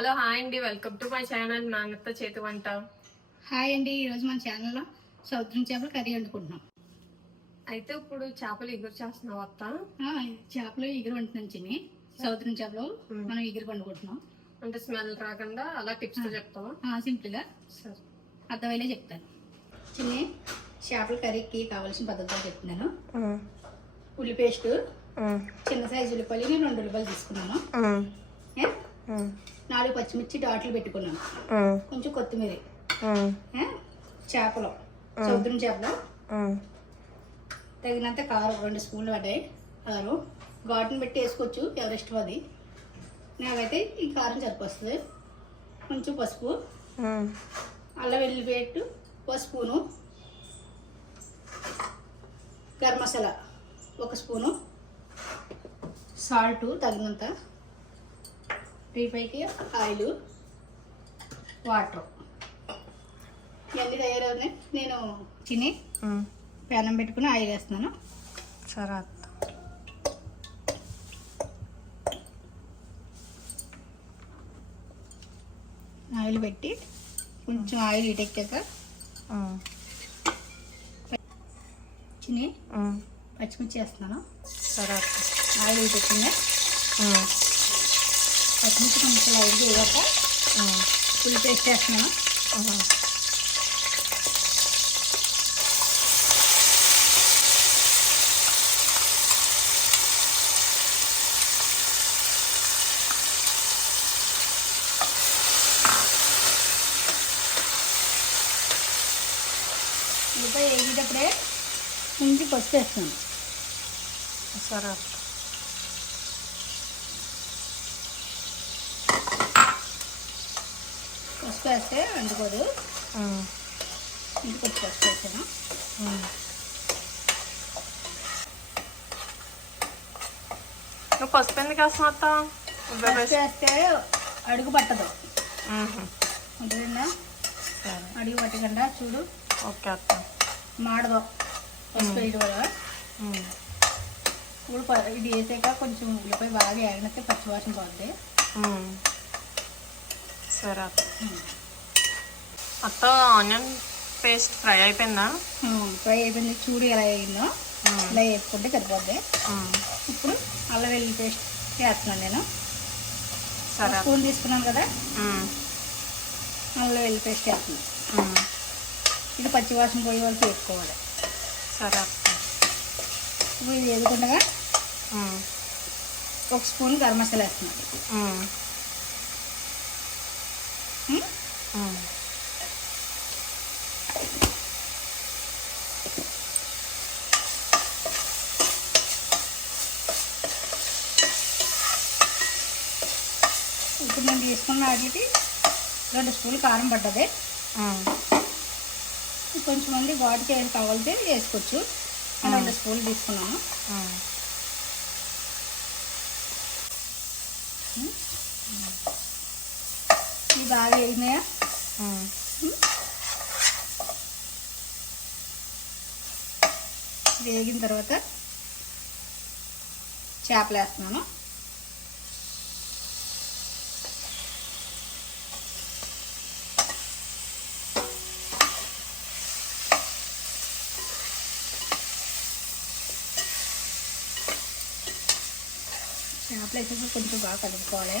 Hello hi అండి, welcome to my channel నాన్నత్త చేతి వంట. హాయ్ అండి. ఈరోజు మన ఛానల్లో సముద్రం చేపల కర్రీ వండుకుంటున్నాం. అయితే ఇప్పుడు చేపలు ఎగురు చేస్తున్నావు అత్త? చేపలు ఎగురు వండుతున్నాం చిన్ని. సముద్రం చేపలు మనం ఎగురు వండుకుంటున్నాం. అంటే స్మెల్ రాకుండా అలా టిప్స్ చెప్తావా? సింపుల్గా సరే, అర్థమయ్యేలా చెప్తాను చిన్ని. చేపల కర్రీకి కావాల్సిన పద్ధతులు చెప్తున్నాను. ఉల్లి పేస్ట్, చిన్న సైజు ఉల్లిపాయలు నేను 2 ఉల్లిపాయలు తీసుకున్నాను. 4 పచ్చిమిర్చి డాట్లు పెట్టుకున్నాను. కొంచెం కొత్తిమీర, చేపలు సముద్రం చేపలు తగినంత కారం 2 స్పూన్లు పడ్డాయి. కారం ఘాటును పెట్టి వేసుకోవచ్చు, ఎవరి ఇష్టం అది. నాకైతే ఈ కారం సరిపోస్తుంది. కొంచెం పసుపు, అల్లం వెల్లుల్లి paste 1 spoon, garam masala 1 spoon, salt తగినంత, పైకి ఆయిల్, వాటర్. ఇవన్నీ తయారవుతున్నాయి. నేను చిన్ని ప్యానం పెట్టుకుని ఆయిల్ వేస్తున్నాను. సరే, ఆయిల్ పెట్టి కొంచెం ఆయిల్ ఇటెక్కాక చిన్ని పచ్చిమిర్చి వేస్తున్నాను. సరే, ఆయిల్ ఇటెక్కిందా పచ్చిమిర్చి కొంచెం లైట్గా వేయాక ఫుల్ పేస్ట్ వేస్తున్నాను. ఉల్లిపాయ వేగేటప్పుడే కొంచెం పసుపు వేస్తాను. సరే, పసుపు వేస్తే వండుకోదు. ఇంటికి పసుపు వేస్తాను. నువ్వు పసుపు ఎందుకు వేస్తున్నావు అత్త? పసుపు వేస్తే అడుగు పట్టదు. ఉంటుందా? అడుగు పట్టకుండా చూడు. ఓకే అత్త, మాడదు పసుపు వేయడం వల్ల. ఇప్పుడు ఇది వేసాక కొంచెం ఉల్లిపాయ బాగా వేగినట్టే పచ్చివాసన పోద్ది. సరే అత్త, ఆనియన్ పేస్ట్ ఫ్రై అయిపోయిందా? ఫ్రై అయిపోయింది. చూడు ఎలా అయిందో. ఇలా వేసుకుంటే సరిపోద్ది. ఇప్పుడు అల్లం వెల్లుల్లి పేస్ట్ వేస్తున్నాను నేను. సరే, స్పూన్ తీసుకున్నాను కదా, అల్లం వెల్లుల్లి పేస్ట్ వేస్తున్నాను. ఇది పచ్చివాసన పోయే వరకు వేసుకోవాలి. సరే, ఇప్పుడు ఇది వేసుకుండగా 1 స్పూన్ గరం మసాలా వేస్తున్నాను. ఇప్పుడు నేను తీసుకున్న వాటికి 2 స్పూన్లు కారం పడ్డది. కొంచెం మంది ఘాటుకి ఏది కావాలితే వేసుకోవచ్చు. 2 స్పూన్లు తీసుకున్నాను. ఇవి బాగా వేగినాయా? వేగిన తర్వాత చేపలు వేస్తున్నాను. చేపలు వేసేసి కొంచెం బాగా కలుపుకోవాలి.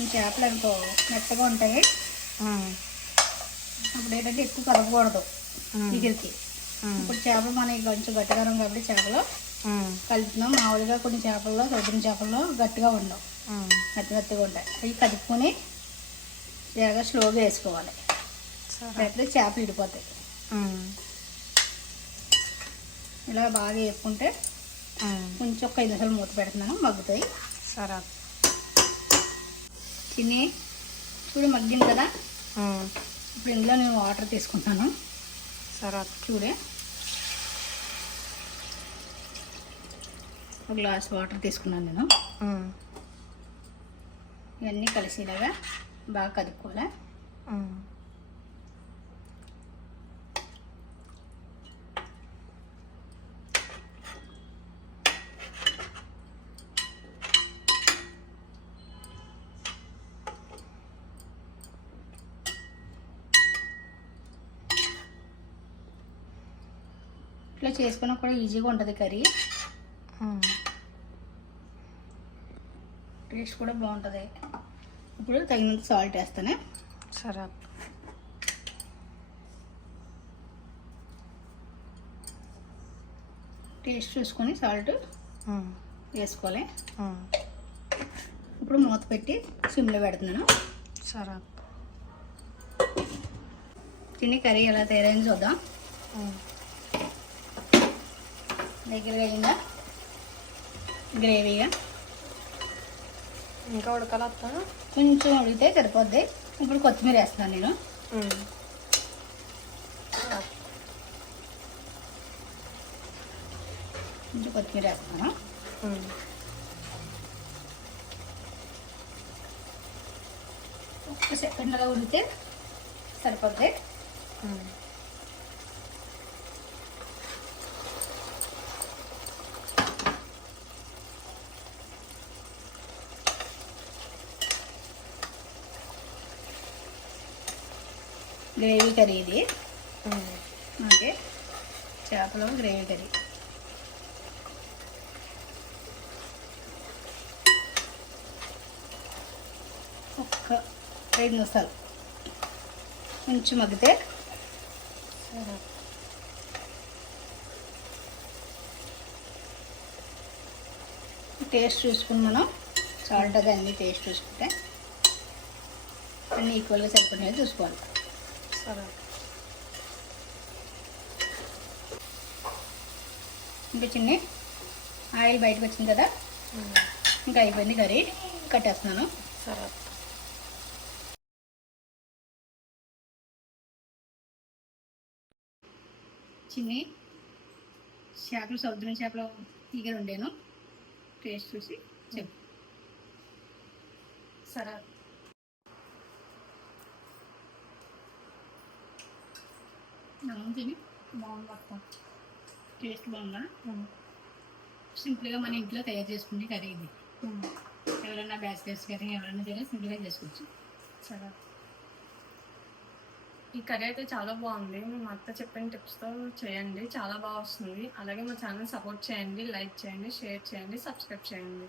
ఈ చేపలు ఎంతో మెత్తగా ఉంటాయి. అప్పుడు ఏంటంటే ఎక్కువ కలపకూడదు దగ్గరికి. ఇప్పుడు చేపలు మనకి కొంచెం గట్టిగా ఉన్నాం కాబట్టి చేపలు కలుపుతున్నాం. మామూలుగా కొన్ని చేపల్లో, సముద్రం చేపల్లో గట్టిగా ఉండవు, మెత్తగా ఉంటాయి. అవి కలుపుకొని బాగా స్లోగా వేసుకోవాలి. లేకపోతే చేపలు విడిపోతాయి. ఇలా బాగా వేసుకుంటే కొంచెం ఒక 5 నిమిషాలు మూత పెడుతున్నాను, మగ్గుతాయి. సరే, తిని చూడు మగ్గింది కదా. ఇప్పుడు ఇందులో నేను వాటర్ తీసుకుంటాను. సరే, చూడే 1 గ్లాస్ వాటర్ తీసుకున్నాను నేను. ఇవన్నీ కలిసేలాగా బాగా కలుపుకోవాలి. ఇట్లా చేసుకున్నా కూడా ఈజీగా ఉంటుంది కర్రీ. టేస్ట్ కూడా బాగుంటుంది. ఇప్పుడు తగినంత సాల్ట్ వేస్తాను. సరే. టేస్ట్ చూసుకొని సాల్ట్ వేసుకోవాలి. ఇప్పుడు మూత పెట్టి సిమ్లో పెడుతున్నాను. సరే. తిని కర్రీ ఎలా తయారైంది చూద్దాం. దగ్గరగా అయిందా, గ్రేవీగా ఇంకా ఉడకాల కొంచెం ఉడికితే సరిపోద్ది. ఇప్పుడు కొత్తిమీర వేస్తున్నాను నేను. కొంచెం కొత్తిమీర వేస్తాను. ఒక్క సెకండ్ అలా ఉడికితే సరిపోద్ది. గ్రేవీ కర్రీ ఇది. ఓకే, చేపలు గ్రేవీ కర్రీ. ఒక్క 5 నిమిషాలు కొంచెం మగ్గితే టేస్ట్ చూసుకుని మనం సాల్ట్ అది అన్నీ టేస్ట్ చూసుకుంటే అన్నీ ఈక్వల్గా సరిపడినవి చూసుకోవాలి. సరే. ఇంకా చిన్ని ఆయిల్ బయటకు వచ్చింది కదా, ఇంకా అయిపోయింది కర్రీ. కట్టేస్తున్నాను. సరే. చిన్ని చేపలు, సముద్రం చేపలు తీగలు ఉండేను. టేస్ట్ చూసి చెప్పు. సరే. తిని బాగుంది అక్క. టేస్ట్ బాగుందా? సింపుల్గా మన ఇంట్లో తయారు చేసుకునే కర్రీ ఇది. ఎవరైనా బ్యాచిలర్స్ కర్రీ ఎవరైనా సరే సింపుల్గా చేసుకోవచ్చు. సరే. ఈ కర్రీ అయితే చాలా బాగుంది. మా అత్త చెప్పిన టిప్స్తో చేయండి, చాలా బాగా వస్తుంది. అలాగే మా ఛానల్ సపోర్ట్ చేయండి, లైక్ చేయండి, షేర్ చేయండి, సబ్స్క్రైబ్ చేయండి.